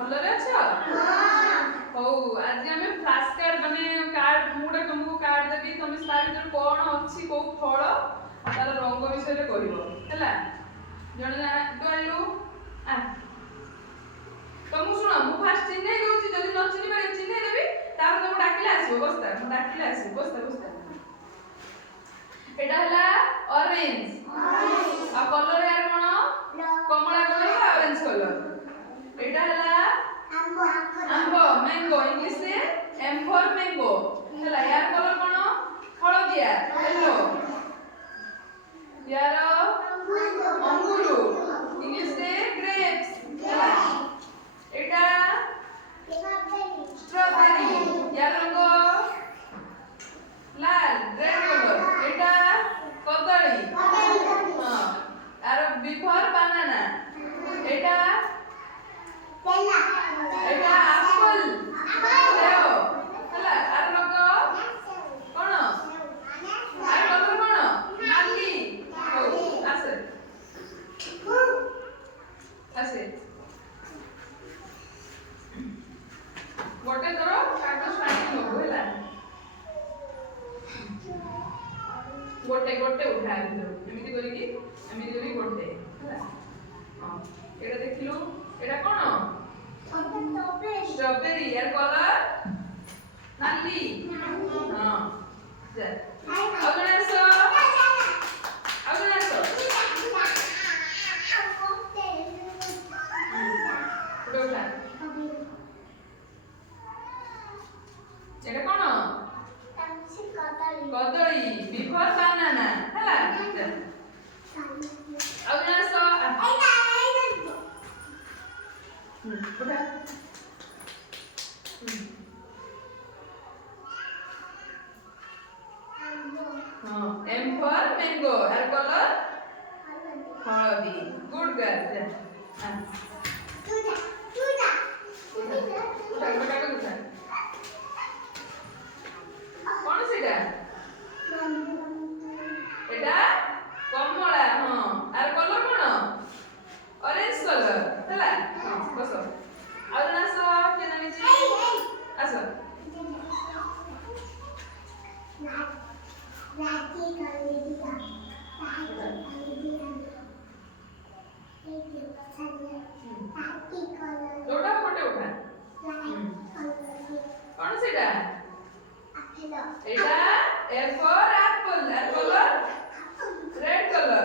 भलरे अछ हौ आज आमे फ्लैश कार्ड माने कार्ड मुडे तुमको कार्ड देबी तुम स्टार भीतर कोन अछि को फळ तार रंग विषय रे कहिबो हैला जण तू आइलु आ तुम सुनो मु फास्ट चिन्हे दोछि जदी न चिन्हि पारे चिन्हे देबी तार तुम डाकिले आसीबो बस्ता मु डाकिले आसीबो बस्ता एटा हला ऑरेंज आ कलर यार कोन कमला कलर ऑरेंज कलर एटा हला आंबो मैंगो इंग्लिश रे एम फॉर मैंगो हला यार कलर कोन हळदिया येलो यार अंगूर इंग्लिश रे ग्रेप्स हला एटा स्ट्रॉबेरी यार रंग लाल रेड कलर एटा कदली हां यार B for banana Etah Etah Apple save हला आर रंग कोन आर कलर कोन नाली हो आसे आसे गोटे करो कागज स्टार्टिंग हो होला गोटे गोटे उठा एमिति करी कि एमिति करी गोटे होला हां एटा देखिलो एटा कोन स्ट्रॉबेरी यार कलर नाली हां जा अगनेसो उठा एटा कोन कदली बिफोर बनाना हैला अगनेसो उठा हाँ एम फॉर मैंगो यार कलर हळदी गुड गर्ल हां उठा कौन सेटा एटा कमला हां यार कलर कोन ऑरेंज कलर हैला हां बस आ नासो के जानि छी आसो जोड़ा फोटे उठा कौन सेटा एटा A for Apple Apple red colour